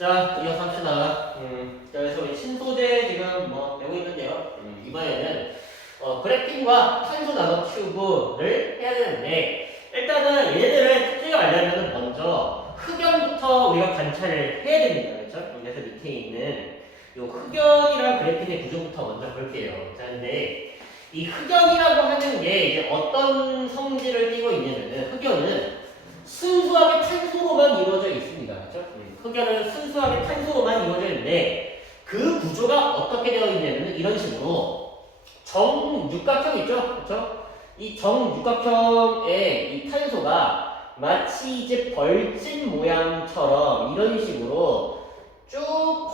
자, 이어서 합시다. 음, 자, 그래서 우리 신소재 지금 뭐 배우고 있는데요. 음, 이번에는 어, 그래핀과 탄소 나노 튜브를 해야 되는데 일단은 얘네들을 특징을 알려면 먼저 흑연부터 우리가 관찰을 해야 됩니다. 그렇죠? 그래서 밑에 있는 요 흑연이랑 그래핀의 구조부터 먼저 볼게요. 자, 근데 이 흑연이라고 하는 게 이제 어떤 성질을 띠고 있냐면은 흑연은 순수하게 탄소로만 이루어져 있습니다. 그렇죠? 음, 흑연은 순수하게 탄소로만 이루어져 있는데 그 구조가 어떻게 되어 있냐면 이런 식으로 정육각형 있죠? 그렇죠? 이 정육각형의 이 탄소가 마치 이제 벌집 모양처럼 이런 식으로 쭉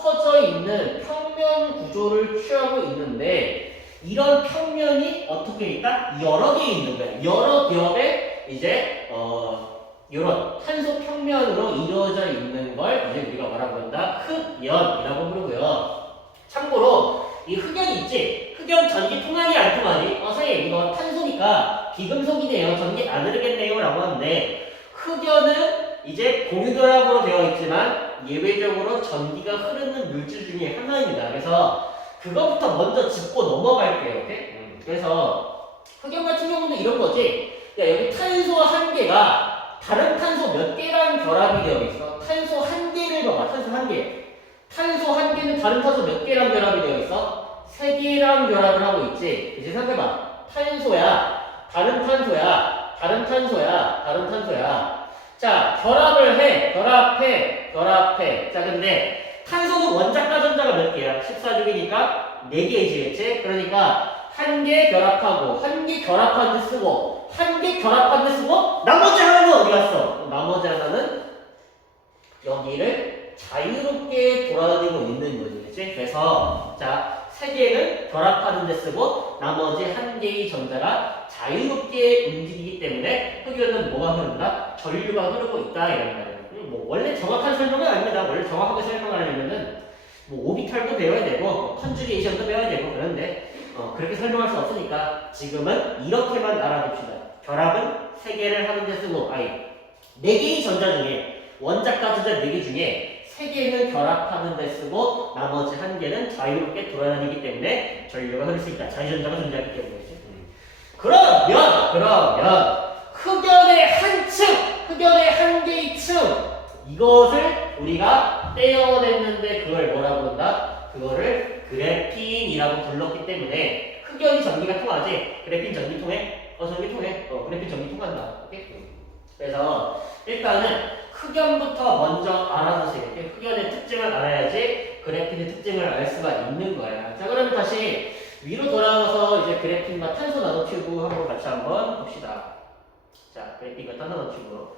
퍼져 있는 평면 구조를 취하고 있는데 이런 평면이 어떻게 있다? 여러 개 있는 거예요. 여러 겹의 이제 어 이런 탄소 평면으로 이루어져 있는 걸 이제 우리가 뭐라고 한다? 흑연이라고 부르고요. 참고로 이 흑연이 있지? 흑연 전기 통하니 안 통하니? 어, 선생님 이거 탄소니까 비금속이네요. 전기 안 흐르겠네요. 라고 하는데 흑연은 이제 공유결합으로 되어 있지만 예외적으로 전기가 흐르는 물질 중에 하나입니다. 그래서 그거부터 먼저 짚고 넘어갈게요. 오케이? 음, 그래서 흑연 같은 경우는 이런 거지. 야, 여기 탄소 한 개가 다른 탄소 몇 개랑 결합이 되어 있어. 탄소 한 개를 봐봐. 탄소 한 개. 탄소 한 개는 다른 탄소 몇 개랑 결합이 되어 있어? 세 개랑 결합을 하고 있지. 이제 생각해봐. 탄소야. 다른 탄소야. 다른 탄소야. 다른 탄소야. 자, 결합을 해. 결합해. 결합해. 자, 근데 탄소는 원자과 전자가 몇 개야? 14중이니까 4개이지, 그러니까 한 개 결합하고, 한 개 결합한 데 쓰고, 한 개 결합한 데 쓰고, 나머지 하나는 어디 갔어? 나머지 하나는 여기를 자유롭게 돌아다니고 있는 그래서, 자, 세 개는 결합하는 데 쓰고, 나머지 한 개의 전자가 자유롭게 움직이기 때문에 흑연은 뭐가 흐른다? 전류가 흐르고 있다, 이런 말이에요. 음, 뭐, 원래 정확한 설명은 아닙니다. 원래 정확하게 설명하려면은, 뭐, 오비탈도 배워야 되고, 뭐 컨주게이션도 배워야 되고, 그런데, 어, 그렇게 설명할 수 없으니까, 지금은 이렇게만 알아둡시다. 결합은 세 개를 하는 데 쓰고, 아니, 네 개의 전자 중에, 원자과 전자 네 개 중에, 세 개는 결합하는 데 쓰고, 나머지 한 개는 자유롭게 돌아다니기 때문에, 전류가 흐를 수 있다. 자유전자가 존재하기 때문이지. 음. 그러면, 그러면, 흑연의 한 층, 흑연의 한 개의 층, 이것을 우리가 떼어냈는데 그걸 뭐라고 한다? 그거를 그래핀이라고 불렀기 때문에 흑연이 전기가 통하지? 그래핀 전기 통해? 어, 전기 통해. 어, 그래핀 전기 통한다. 오케이? 음. 그래서 일단은 흑연부터 먼저 알아두세요. 이렇게 흑연의 특징을 알아야지 그래핀의 특징을 알 수가 있는 거야. 자, 그러면 다시 위로 돌아가서 이제 그래핀과 탄소 나노튜브 한번 같이 한번 봅시다. 자, 그래핀과 탄소 나노튜브.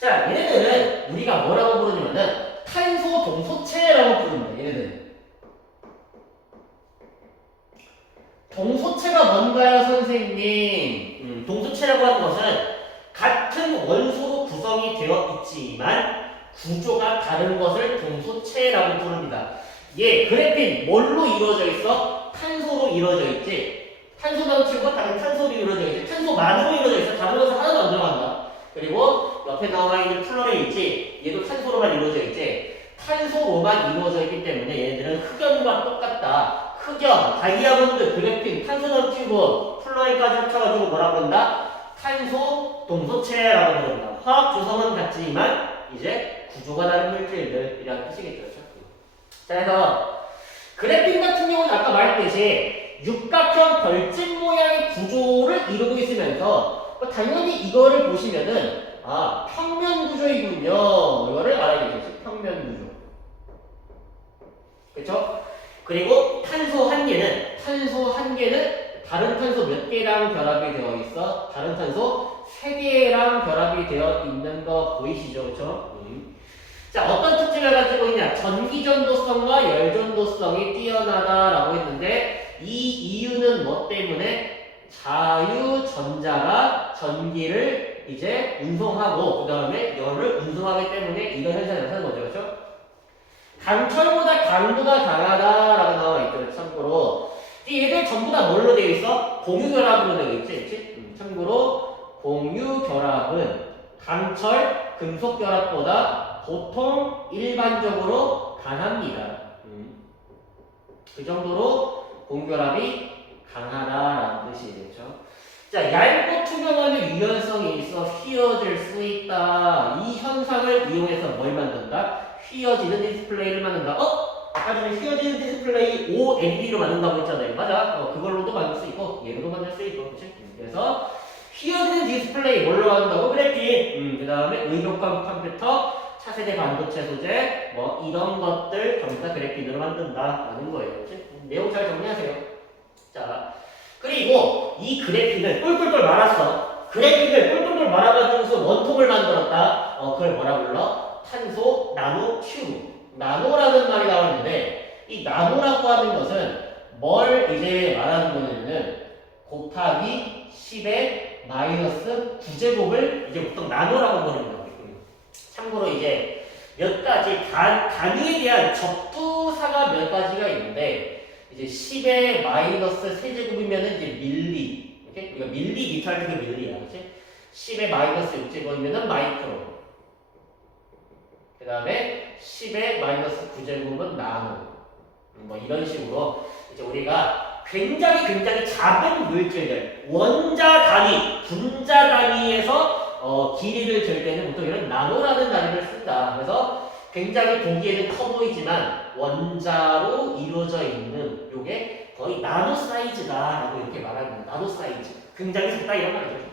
자, 얘네들은 우리가 뭐라고 부르냐면은 탄소 동소체라고 부릅니다. 얘네들은. 동소체가 뭔가요, 선생님? 음, 동소체라고 하는 것은 같은 원소로 구성이 되어 있지만 구조가 다른 것을 동소체라고 부릅니다. 얘 그래핀 뭘로 이루어져 있어? 탄소로 이루어져 있지. 탄소 나노치고 다른 탄소로 이루어져 있지. 탄소만으로 이루어져 있어. 다른 것은 하나도 안 들어간다. 그리고 옆에 나와 있는 플로레 있지. 얘도 탄소로만 이루어져 있지. 탄소로만 이루어져 있기 때문에 얘네들은 흑연과 똑같다. 흑연, 다이아몬드, 그래핀, 탄소 나노튜브, 플로레까지 합쳐가지고 뭐라고 한다? 탄소 동소체라고 부릅니다. 화학 조성은 같지만 이제 구조가 다른 물질들이라는 뜻이겠죠. 그렇죠? 자, 그래서 그래핀 같은 경우는 아까 말했듯이 육각형 벌집 모양의 구조를 이루고 있으면서 뭐 당연히 이거를 보시면은 아 평면 구조이군요. 이거를 알아야겠지. 평면 구조. 그렇죠? 그리고 탄소 한 개는 탄소 한 개는 다른 탄소 몇 개랑 결합이 되어 있어? 다른 탄소 세 개랑 결합이 되어 있는 거 보이시죠? 그렇죠? 음. 자, 어떤 특징을 가지고 있냐? 전기전도성과 열전도성이 뛰어나다라고 했는데 이 이유는 뭐 때문에 자유전자가 전기를 이제 운송하고 그 다음에 열을 운송하기 때문에 이런 현상이 나타나는 거죠. 그렇죠? 강철보다 강도가 강하다라고 나와 있죠. 참고로 이 얘들 전부 다 뭘로 되어 있어? 공유결합으로 되어 있지, 그치? 음, 참고로 공유결합은 강철 금속결합보다 보통 일반적으로 강합니다. 음. 그 정도로 공결합이 강하다라는 뜻이 되죠. 자, 얇고 투명하면 유연성이 있어 휘어질 수 있다. 이 현상을 이용해서 뭘 만든다? 휘어지는 디스플레이를 만든다. 어? 아까 전에 휘어지는 디스플레이 OLED로 만든다고 했잖아요. 맞아. 어, 그걸로도 만들 수 있고, 얘로도 만들 수 있고, 그치? 그래서 휘어지는 디스플레이 뭘로 만든다고? 그래픽. 음, 그 다음에 의료감 컴퓨터, 차세대 반도체 소재, 뭐 이런 것들 전부 다 그래픽으로 만든다라는 거예요. 그치? 내용 잘 정리하세요. 자, 그리고 이 그래픽을 꿀꿀꿀 말았어. 그래픽을 꿀꿀꿀 말아가지고서 원통을 만들었다. 어, 그걸 뭐라 불러? 탄소 나노 튜브. 나노라는 말이 나왔는데 이 나노라고 하는 것은 뭘 이제 말하는 거냐면 곱하기 10의 마이너스 9제곱을 이제 보통 나노라고 부릅니다. 참고로 이제 몇 가지 단, 단위에 대한 접두사가 몇 가지가 있는데 이제 10의 마이너스 세제곱이면은 이제 밀리 이렇게 우리가 밀리미터 할 때 그 밀리야 그치? 10의 마이너스 6제곱이면은 마이크로 그 다음에 10의 마이너스 9제곱은 나노 음, 뭐 이런 식으로 이제 우리가 굉장히 굉장히 작은 물질들 원자 단위, 분자 단위에서 어, 길이를 잴 때는 보통 이런 나노라는 단위를 쓴다. 그래서 굉장히 보기에는 커 보이지만 원자로 이루어져 있는 요게 거의 나노 사이즈다라고 이렇게 말하는. 나노 사이즈. 굉장히 작다 이런 말이죠.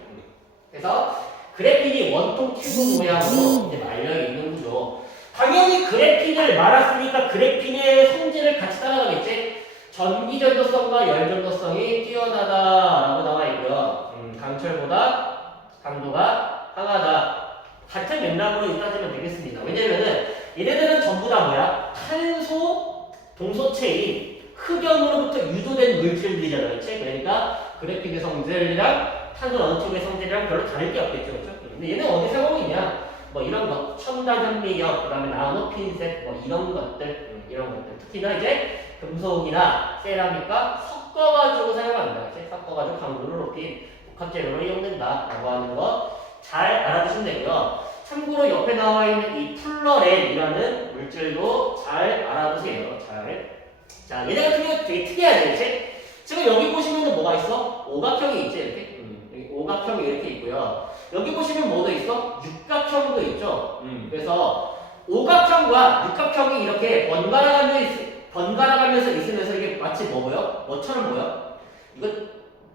그래서 그래핀이 원통 튜브 모양으로 이제 말려 있는 구조. 당연히 그래핀을 말았으니까 그래핀의 성질을 같이 따라가겠지. 전기 전도성과 열 전도성이 뛰어나다라고 나와 있고요. 음, 강철보다 강도가 강하다. 같은 맥락으로 따지면 되겠습니다. 왜냐면은 얘네들은 전부 다 뭐야? 탄소 동소체인 흑연으로부터 유도된 물질들이잖아요. 그치? 그러니까 그래픽의 성질이랑 탄소 나노튜브의 성질이랑 별로 다를 게 없겠죠. 그렇죠? 근데 얘는 어디서 하고 있냐? 뭐 이런 거, 첨단 현미경, 그 다음에 나노 핀셋, 뭐 이런 것들, 음, 이런 것들. 특히나 이제 금속이나 세라믹과 섞어가지고 사용한다. 그치? 섞어가지고 강도를 높인 복합재료로 이용된다라고 하는 거 잘 알아두시면 되고요. 참고로 옆에 나와 있는 이 플러렌이라는 물질도 잘 알아두세요. 잘. 자, 얘네 같은 경우 되게 특이하죠, 그치? 지금 여기 보시면은 뭐가 있어? 오각형이 있지, 이렇게. 음, 오각형이 이렇게 있고요. 여기 보시면 뭐도 있어? 육각형도 있죠. 음, 그래서 오각형과 육각형이 이렇게 번갈아가며 있, 번갈아가면서 있으면서 이게 마치 뭐 보여? 뭐처럼 보여? 이거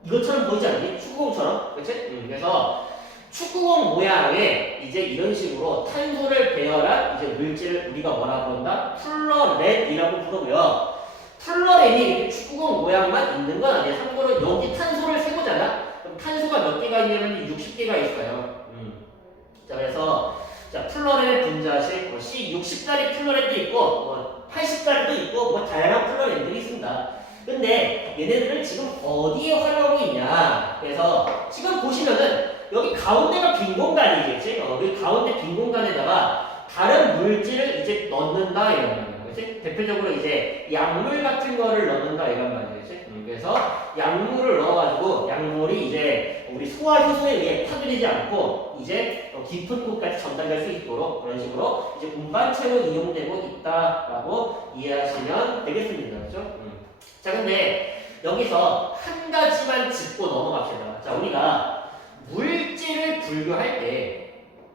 이것처럼 보이지 않니? 축구공처럼, 그렇지? 음, 그래서 축구공 모양의 이제 이런 식으로 탄소를 배열한 이제 물질을 우리가 뭐라 부른다? 플러렌이라고 부르고요. 이렇게 축구공 모양만 있는 건 아니에요. 참고로 여기 탄소를 세보잖아. 탄소가 몇 개가 있냐면 60개가 있어요. 음. 자, 그래서 자 플러렌의 분자식 뭐 C 60짜리 플러렌도 있고 뭐 80짜리도 있고 뭐 다양한 플러렌들이 있습니다. 근데 얘네들을 지금 어디에 활용하고 있냐? 그래서 지금 보시면은 여기 가운데가 빈 공간이겠지? 어, 그 가운데 빈 공간에다가 다른 물질을 이제 넣는다 이런 말이야. 그치? 대표적으로 이제 약물 같은 거를 넣는다 이런 말이겠지? 음, 그래서 약물을 넣어가지고 약물이 이제 우리 소화 효소에 의해 파괴되지 않고 이제 어, 깊은 곳까지 전달될 수 있도록 그런 식으로 이제 운반체로 이용되고 있다라고 이해하시면 되겠습니다. 그렇죠? 음. 자, 근데 여기서 한 가지만 짚고 넘어갑시다. 자, 우리가 물질을 분류할 때,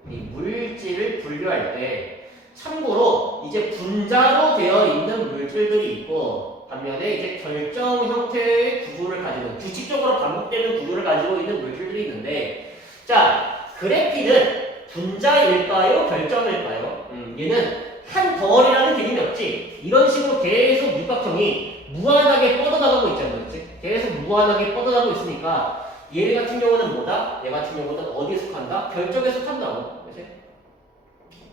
이 물질을 분류할 때, 참고로 이제 분자로 되어 있는 물질들이 있고, 반면에 이제 결정 형태의 구조를 가지고, 규칙적으로 반복되는 구조를 가지고 있는 물질들이 있는데, 자, 그래피는 분자일까요? 결정일까요? 음, 얘는 한 덩어리라는 개념이 없지. 이런 식으로 계속 육각형이 무한하게 뻗어나가고 있잖아요. 그치? 계속 무한하게 뻗어나가고 있으니까 얘 같은 경우는 뭐다? 얘 같은 경우는 어디에 속한다? 결정에 속한다고. 그치?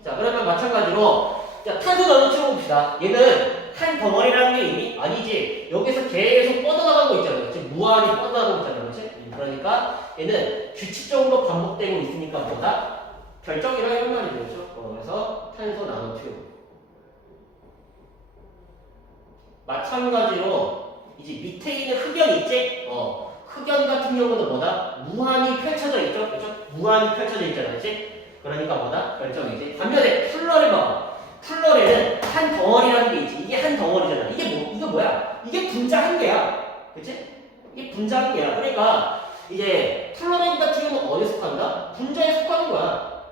자, 그러면 마찬가지로 자, 탄소 나눠치워 봅시다. 얘는 한 덩어리라는 게 이미 아니지. 여기서 계속 뻗어나가고 있잖아요. 그치? 무한히 뻗어나가고 있잖아요. 음, 그러니까 얘는 규칙적으로 반복되고 있으니까 뭐다? 결정이라 이런 말이죠. 그렇죠? 어, 그래서 탄소 나노 튜브. 마찬가지로 이제 밑에 있는 흑연 있지? 어, 흑연 같은 경우는 뭐다? 무한히 펼쳐져 있죠? 그렇죠? 무한히 펼쳐져 있잖아, 그렇지? 그러니까 뭐다? 결정이지. 반면에 플러를 봐. 플러에는 한 덩어리라는 게 있지. 이게 한 덩어리잖아. 이게 뭐, 이거 뭐야? 이게 분자 한 개야. 그치? 이게 분자 한 개야. 그러니까 이제 플러렌 같은 경우는 어디에 속한다? 분자에 속하는 거야.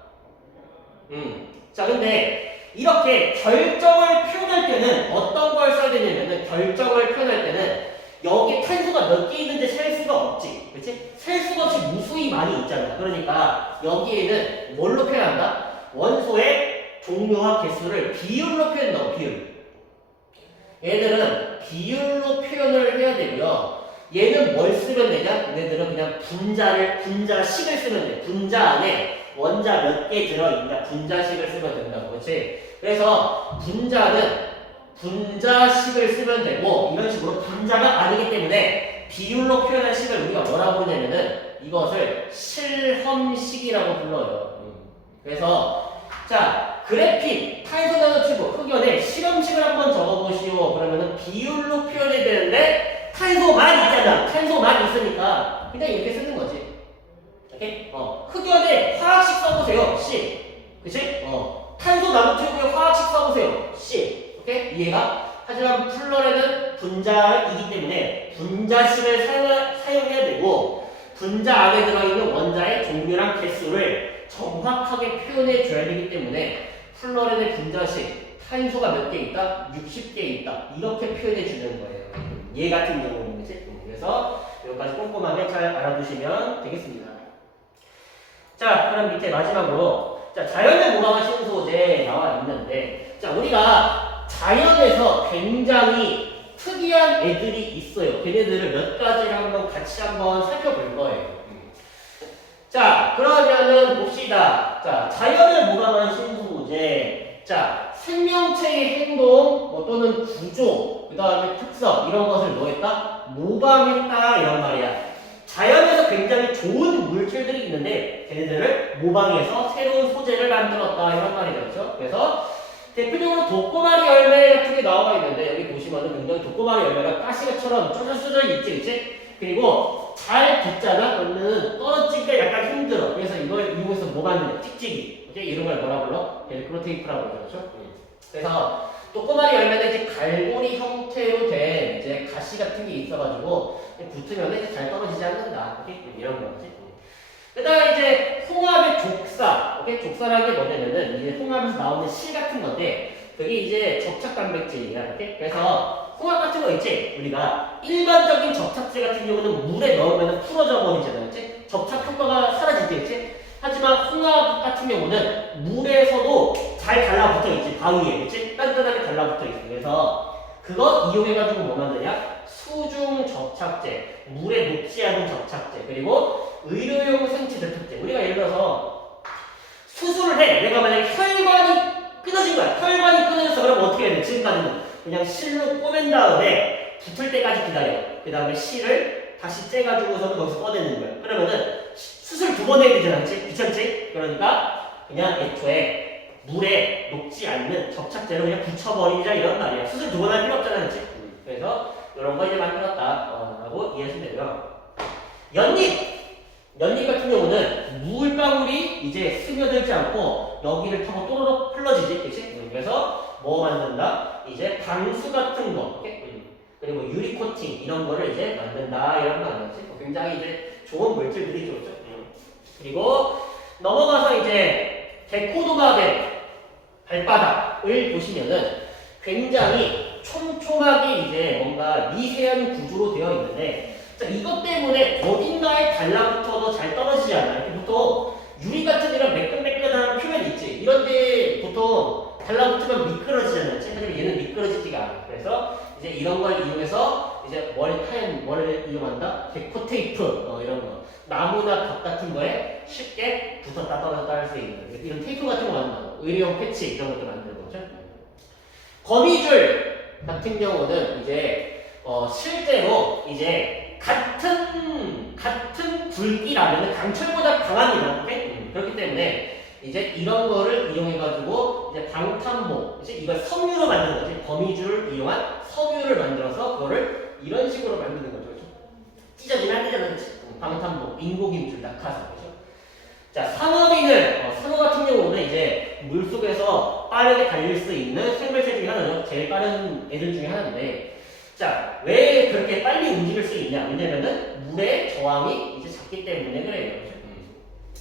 음. 자, 근데 이렇게 결정을 표현할 때는 어떤 걸 써야 되냐면은 결정을 표현할 때는 여기 탄소가 몇 개 있는데 셀 수가 없지. 그치? 셀 수가 없이 무수히 많이 있잖아. 그러니까 여기에는 뭘로 표현한다? 원소의 종류와 개수를 비율로 표현한다고, 비율. 얘들은 비율로 표현을 해야 되고요. 얘는 뭘 쓰면 되냐? 얘들은 그냥 분자를, 분자 식을 쓰면 돼. 분자 안에 원자 몇 개 들어있냐? 분자식을 쓰면 된다고. 그치? 그래서 분자는 분자식을 쓰면 되고, 이런 식으로 분자가 아니기 때문에 비율로 표현한 식을 우리가 뭐라고 부르냐면은 이것을 실험식이라고 불러요. 음. 그래서 자 그래핀 탄소 나노 튜브 흑연의 실험식을 한번 적어보시오. 그러면은 비율로 표현해야 되는데 탄소만 있잖아. 탄소만 있으니까 그냥 이렇게 쓰는 거지. 오케이? 어 흑연의 화학식 써보세요. C. 그치? 어 탄소 나노 튜브의 화학식 써보세요. 이해가? 하지만 플러레는 분자이기 때문에 분자식을 사용, 사용해야 되고 분자 안에 들어있는 원자의 종류랑 개수를 정확하게 표현해 줘야 되기 때문에 플로렌의 분자식 탄소가 몇 개 있다? 60개 있다. 이렇게 표현해 주는 거예요. 얘 같은 경우는? 음, 그래서 여기까지 꼼꼼하게 잘 알아두시면 되겠습니다. 자, 그럼 밑에 마지막으로 자, 자연의 모방한 신소재 나와 있는데 자, 우리가 자연에서 굉장히 특이한 애들이 있어요. 걔네들을 몇 가지를 한번 같이 한번 살펴볼 거예요. 자, 그러면은 봅시다. 자, 자연을 모방한 신소재. 자, 생명체의 행동, 뭐 또는 구조, 그 다음에 특성, 이런 것을 뭐 했다? 모방했다, 이런 말이야. 자연에서 굉장히 좋은 물질들이 있는데, 걔네들을 모방해서 새로운 소재를 만들었다, 이런 말이죠. 그렇죠? 그래서, 대표적으로 독고마리 열매 같은 게 나와 있는데, 여기 보시면은 굉장히 독고마리 열매가 가시가처럼 쪼들쪼들 있지, 그치? 그리고 잘 붙잖아? 그러면 떨어지기가 약간 힘들어. 그래서 이걸 이용해서 뭐 만드냐? 틱틱이. 오케이? 이런 걸 뭐라 불러? 벨크로 테이프라고 그러죠. 그렇죠? 그래서 또꼬마리 열매는 이제 갈고리 형태로 된 이제 가시 같은 게 있어가지고 붙으면 이제 잘 떨어지지 않는다. 오케이? 이런 거지. 그 다음에 이제 홍합의 족사. 오케이? 족사라는 게 뭐냐면은 이제 홍합에서 나오는 실 같은 건데 그게 이제 접착 단백질이야. 오케이? 그래서 홍합 같은 거 있지? 우리가 일반적인 접착제 같은 경우는 물에 넣으면 풀어져 버리잖아요. 그치? 접착 효과가 사라지겠지? 하지만 홍합 같은 경우는 물에서도 잘 달라붙어 있지. 바위에. 그치? 단단하게 달라붙어 있어. 그래서 그거 이용해가지고 뭐 만드냐? 수중 접착제, 물에 녹지 않은 접착제, 그리고 의료용 생체 접착제. 우리가 예를 들어서 수술을 해. 내가 만약에 혈관이 끊어진 거야. 혈관이 끊어졌어. 그럼 어떻게 해야 돼? 지금까지는 그냥 실로 꼬맨 다음에 붙을 때까지 기다려. 그 다음에 실을 다시 째가지고서는 거기서 꺼내는 거야. 그러면은 수술 두 번 해야 되잖아. 그치? 귀찮지? 그러니까 그냥 애초에 물에 녹지 않는 접착제로 그냥 붙여버리자 이런 말이야. 수술 두 번 할 필요 없잖아. 그치? 그래서 이런 거 이제 만들었다. 어, 라고 이해하시면 되고요. 연잎! 연잎 같은 경우는 물방울이 이제 스며들지 않고 여기를 타고 또르륵 흘러지지. 그치? 그래서 뭐 만든다? 이제 방수 같은 거. 오케이? 그리고 유리 코팅 이런 거를 이제 만든다. 이런 거 아니지? 굉장히 이제 좋은 물질들이 좋죠. 그리고 넘어가서 이제 데코도마된 발바닥을 보시면은 굉장히 촘촘하게 이제 뭔가 미세한 구조로 되어 있는데 자, 이것 때문에 어딘가에 달라붙어도 잘 떨어지지 않아요. 보통 유리 같은 이런 매끈매끈한 표면 있지. 이런 데 보통 달라붙으면 미끄러지잖아요. 하지만 얘는 미끄러지지가 않아. 그래서 이제 이런 걸 이용해서 이제 뭘 타임 뭐를 이용한다? 데코 테이프 어, 이런 거. 나무나 벽 같은 거에 쉽게 붙었다 떨어졌다 할 수 있는 이런 테이프 같은 거 만든다고. 의료용 패치 이런 것도 만들고 그죠? 거미줄 같은 경우는 이제 어, 실제로 이제 같은 같은 굵기라면 강철보다 강합니다. 오케이? 음, 그렇기 때문에 이제 이런 거를 이용해 가지고 이제 방탄복 이제 이걸 섬유로 만드는 거지. 거미줄을 이용한 섬유를 만들어서 그거를 이런 식으로 만드는 거죠. 그렇죠? 찢어지면 안 되잖아, 그렇지? 방탄복, 인공임줄, 낙하산, 그렇죠? 자, 산화빈을, 어, 산화 같은 경우는 이제 물 속에서 빠르게 달릴 수 있는 생물체 중에 하나죠. 제일 빠른 애들 중에 하나인데, 자, 왜 그렇게 빨리 움직일 수 있냐? 왜냐면은 물의 저항이 이제 작기 때문에 그래요.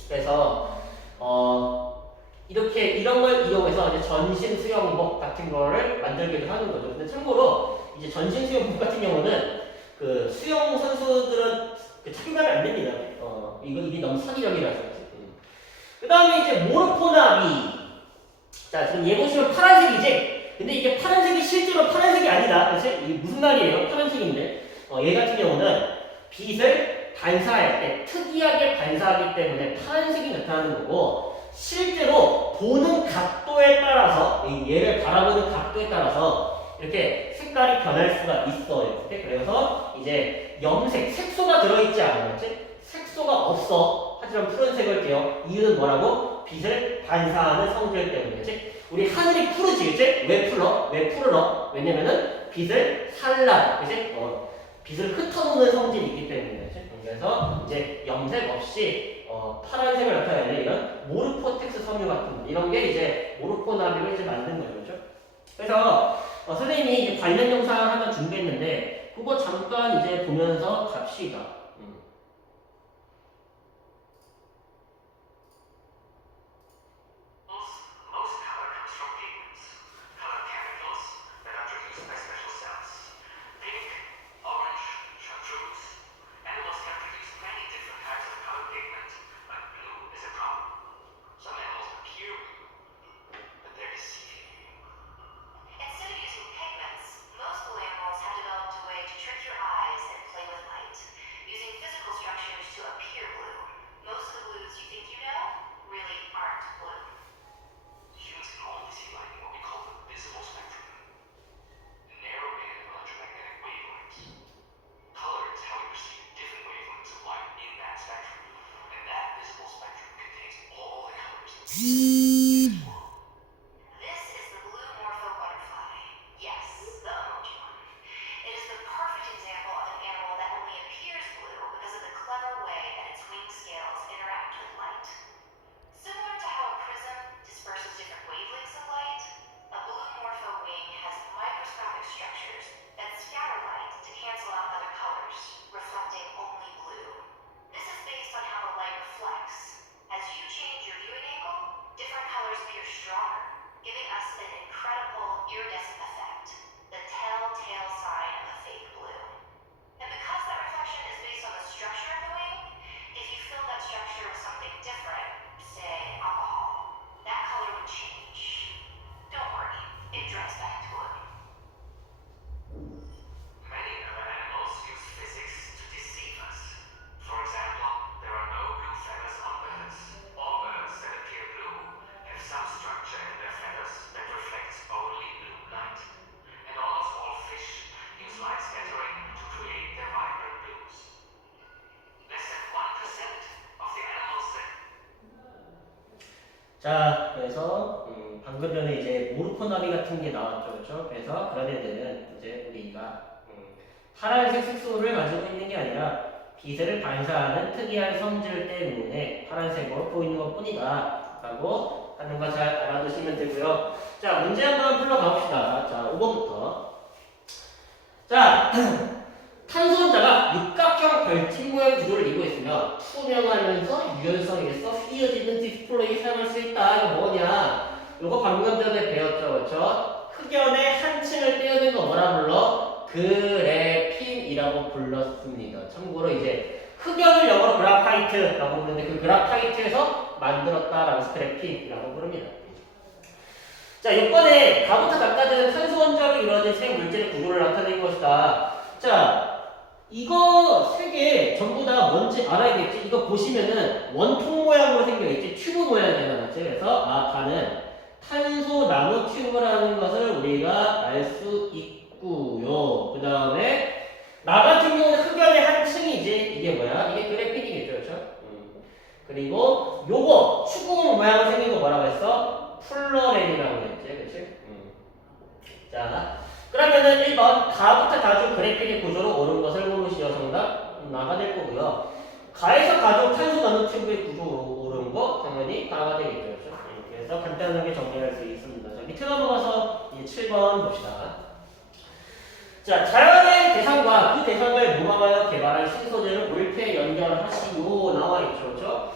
그래서, 어, 이렇게 이런 걸 이용해서 이제 전신 수영복 같은 거를 만들기도 하는 거죠. 근데 참고로 이제 전신 수영복 같은 경우는 그 수영 선수들은 그 착용하면 안 됩니다. 어, 이거 이게 너무 사기력이라서. 그 다음에 이제 모르포나비. 자, 지금 얘 보시면 파란색이지? 근데 이게 파란색이 실제로 파란색이 아니다. 그치? 이게 무슨 말이에요? 파란색인데. 어, 얘 같은 경우는 빛을 반사할 때 특이하게 반사하기 때문에 파란색이 나타나는 거고, 실제로 보는 각도에 따라서, 이 얘를 바라보는 각도에 따라서 이렇게 색깔이 변할 수가 있어요. 이렇게. 그래서 이제 염색, 색소가 들어있지 않았지? 색소가 없어. 하지만 푸른색을 띄어. 이유는 뭐라고? 빛을 반사하는 성질 때문이지. 우리 하늘이 푸르지, 그치? 왜 푸러? 왜 푸르러? 왜냐면은 빛을 산란, 그치? 어, 빛을 흩어놓는 성질이 있기 때문에, 그치? 그래서 이제 염색 없이 어, 파란색을 나타내는 이런 모르포텍스 섬유 같은 거. 이런 게 이제 모르포나비를 이제 만든 거죠, 그죠? 그래서 어, 선생님이 관련 영상 하나 준비했는데 그거 잠깐 이제 보면서 갑시다. Mm-hmm. Giving us an incredible iridescent effect, 자, 그래서 음, 방금 전에 이제 모르포나비 같은 게 나왔죠, 그렇죠? 그래서 그런 애들은 이제 우리가 음, 파란색 색소를 가지고 있는 게 아니라 빛을 반사하는 특이한 성질 때문에 파란색으로 보이는 것뿐이다 라고 하는 거 잘 알아두시면 되고요. 자, 문제 한번 풀어가 봅시다. 자, 5번부터. 자, 탄소 혼자가 육각형 별팀 모양 구조를 이루고 있으며 투명하면서 유연성이 있어 휘어지는 디스플레이 사용할 수 있다. 이거 뭐냐? 이거 방금 전에 배웠죠, 그렇죠? 흑연의 한 층을 떼어낸 거 뭐라 불러? 그래핀이라고 불렀습니다. 참고로 이제 흑연을 영어로 그라파이트라고 부르는데 그 그라파이트에서 만들었다라고 해서 그래핀이라고 부릅니다. 자, 이번에 가부터 깎아지는 탄소 원자로 이루어진 세 물질의 구조를 나타낸 것이다. 자, 이거 세 개 전부 다 뭔지 알아야겠지? 이거 보시면은 원통 모양으로 생겨있지? 튜브 모양이 나왔지? 그래서 아, 다는 탄소 나노 튜브라는 것을 우리가 알 수 있고요. 그 다음에 나 같은 경우는 흑연의 한 층이지. 이게 뭐야? 이게 그래피팅이죠, 그렇죠? 음. 그리고 요거 추구물 모양으로 생긴 거 뭐라고 했어? 플로렌이라고 했지, 그렇지? 음. 자, 그러면은 1번 가부터 가중 그래픽의 구조로 오른 것을 고르시오 정답 나가 될 거고요. 가에서 가중 탄소 나노 튜브의 구조로 오른 경우도 당연히 하나가 되겠죠. 예, 그래서 간단하게 정리할 수 있습니다. 자, 밑에 넘어가서 이제 7번 봅시다. 자, 자연의 대상과 그 대상을 모방하여 개발한 신소재를 물패 연결하시오 나와 있죠. 그렇죠?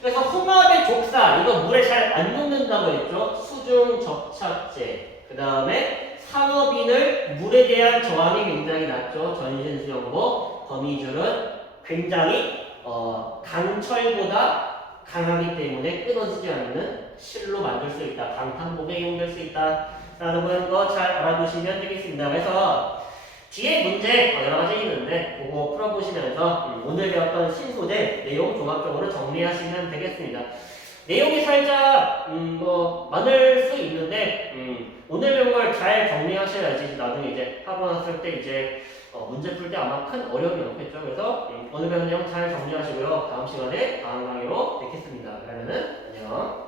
그래서 홍합의 족사 이거 물에 잘 안 녹는다고 했죠. 수중 접착제. 그 다음에 상어빈을 물에 대한 저항이 굉장히 낮죠. 전신 수용고 거미줄은 굉장히 어, 강철보다 강하기 때문에 끊어지지 않는 실로 만들 수 있다. 방탄복에 이용될 수 있다. 라는 거 잘 알아두시면 되겠습니다. 그래서 뒤에 문제 어, 여러 가지 있는데 그거 풀어보시면서 음, 오늘 배웠던 신소재 내용 종합적으로 정리하시면 되겠습니다. 내용이 살짝 음, 뭐 많을 수 있는데 음, 오늘 배운 걸 잘 정리하셔야지 나중에 이제 하고 났을 때 이제 어, 문제 풀 때 아마 큰 어려움이 없겠죠. 그래서 음, 오늘 배운 내용 잘 정리하시고요. 다음 시간에 다음 강의로 뵙겠습니다. 그러면은 안녕.